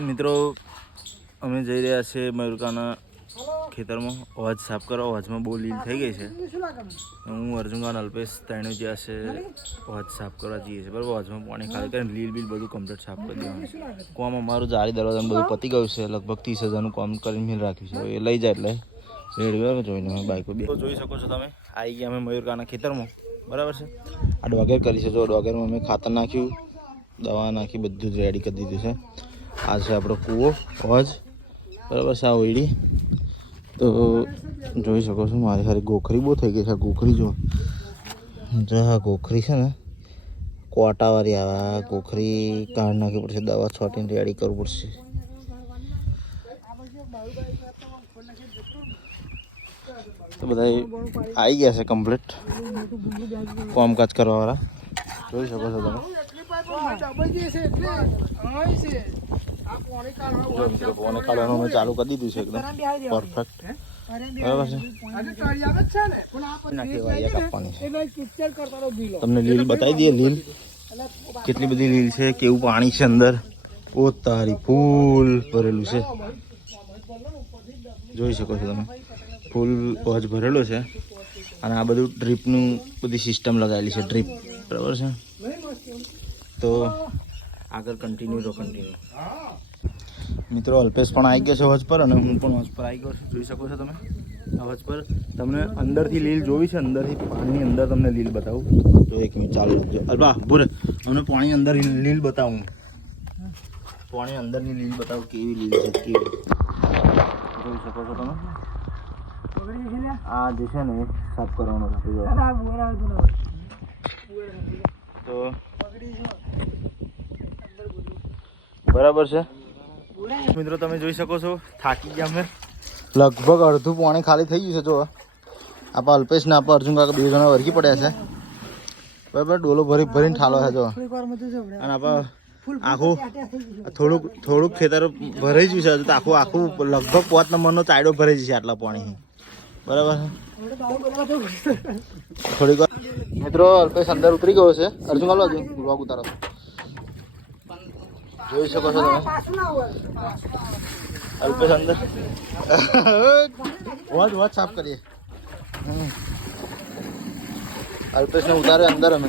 મિત્રો અમે જઈ રહ્યા છીએ મયુરકાના ખેતરમાં અવાજ સાફ કરવા. અવાજમાં બહુ લીલ થઈ ગઈ છે. હું અર્જુનખાન અલ્પેશ ત્રણે જ્યાં છે અવાજ સાફ કરવા જઈએ છીએ બરાબર. અવાજમાં પાણી ખાલી કરીને લીલ બિલ બધું કમ્પ્લીટ સાફ કરી દેવાનું. કોમ અમારું જારી દરવાજાનું બધું પતી ગયું છે. લગભગ 30,000નું કામ કરીને મિલ રાખ્યું છે. એ લઈ જાય એટલે રેડી બરાબર. જોઈને અમે બાઇકો બી જોઈ શકો છો તમે. આવી ગયા અમે મયુરકાના ખેતરમાં બરાબર છે. આ ડોગેર કરી છે. જો ડોગેરમાં અમે ખાતર નાખ્યું, દવા નાખી, બધું જ રેડી કરી દીધું છે. આ છે આપણો કૂવો અવાજ બરાબર છે. આ ઓયડી તો જોઈ શકો છો. મારી સારી ગોખરી બહુ થઈ ગઈ છે. ગોખરી જો આ ગોખરી છે ને કોટાવાળી આવે. આ ગોખરી કાઢ નાખવી પડશે, દવા છોટીને રેડી કરવું પડશે. તો બધા આવી ગયા છે કમ્પ્લીટ કામકાજ કરવાવાળા. જોઈ શકો છો તમે. ફોને કાઢવાનું અમે ચાલુ કરી દીધું છે એકદમ પરફેક્ટ બરાબર છે. કાપવાની છે. તમને લીલ બતાવી દઈએ. લીલ કેટલી બધી લીલ છે, કેવું પાણી છે અંદર. ઓ તારી ફૂલ ભરેલું છે. જોઈ શકો છો તમે. ફૂલ પહોંચ ભરેલો છે. અને આ બધું ડ્રીપનું બધી સિસ્ટમ લગાવેલી છે. ડ્રીપ બરાબર છે. તો આગળ કન્ટિન્યુ મિત્રો અલ્પેશ પણ આવી ગયો છે હજ પર અને હું પણ હજ પર આવી ગયો છું. જોઈ શકો છો તમે. હજ પર તમને અંદરથી લીલ જોવી છે. અંદરથી પાણીની અંદર તમને લીલ બતાવું તો એક મિનિટ ચાલુ રાખજો. અલ્પા ભૂરે અમને પાણી અંદર લીલ બતાવું. પાણી અંદરની લીલ બતાવું કેવી લીલ છે. કેવી જોઈ શકો છો તમે. આ જે છે ને સાફ કરવાનો તો બરાબર છે. મિત્રો તમે જોઈ શકો છો થાકી ગયા અમે. લગભગ અડધું પાણી ખાલી થઈ ગયું છે. જો આપણા અલ્પેશ ને આપણા અર્જુન કાકા બે જણા વરકી પડ્યા છે બરાબર. ડોલો ભરીને ઠાલો છે. જો અને આપણે આખું થોડુંક ખેતર ભરાઈ ગયું છે. હજુ તો આખું લગભગ 5 નંબરનો ચાયડો ભરાઈ જશે આટલા પાણી બરાબર. થોડીક વાર મિત્રો અલ્પેશ અંદર ઉતરી ગયો છે. અર્જુન કાલો બ્લોગ ઉતારો. જોઈ શકો છો તમે. અલ્પેશ અંદર વાત સાફ કરીએ. અલ્પેશ ને ઉતારે અંદર અમે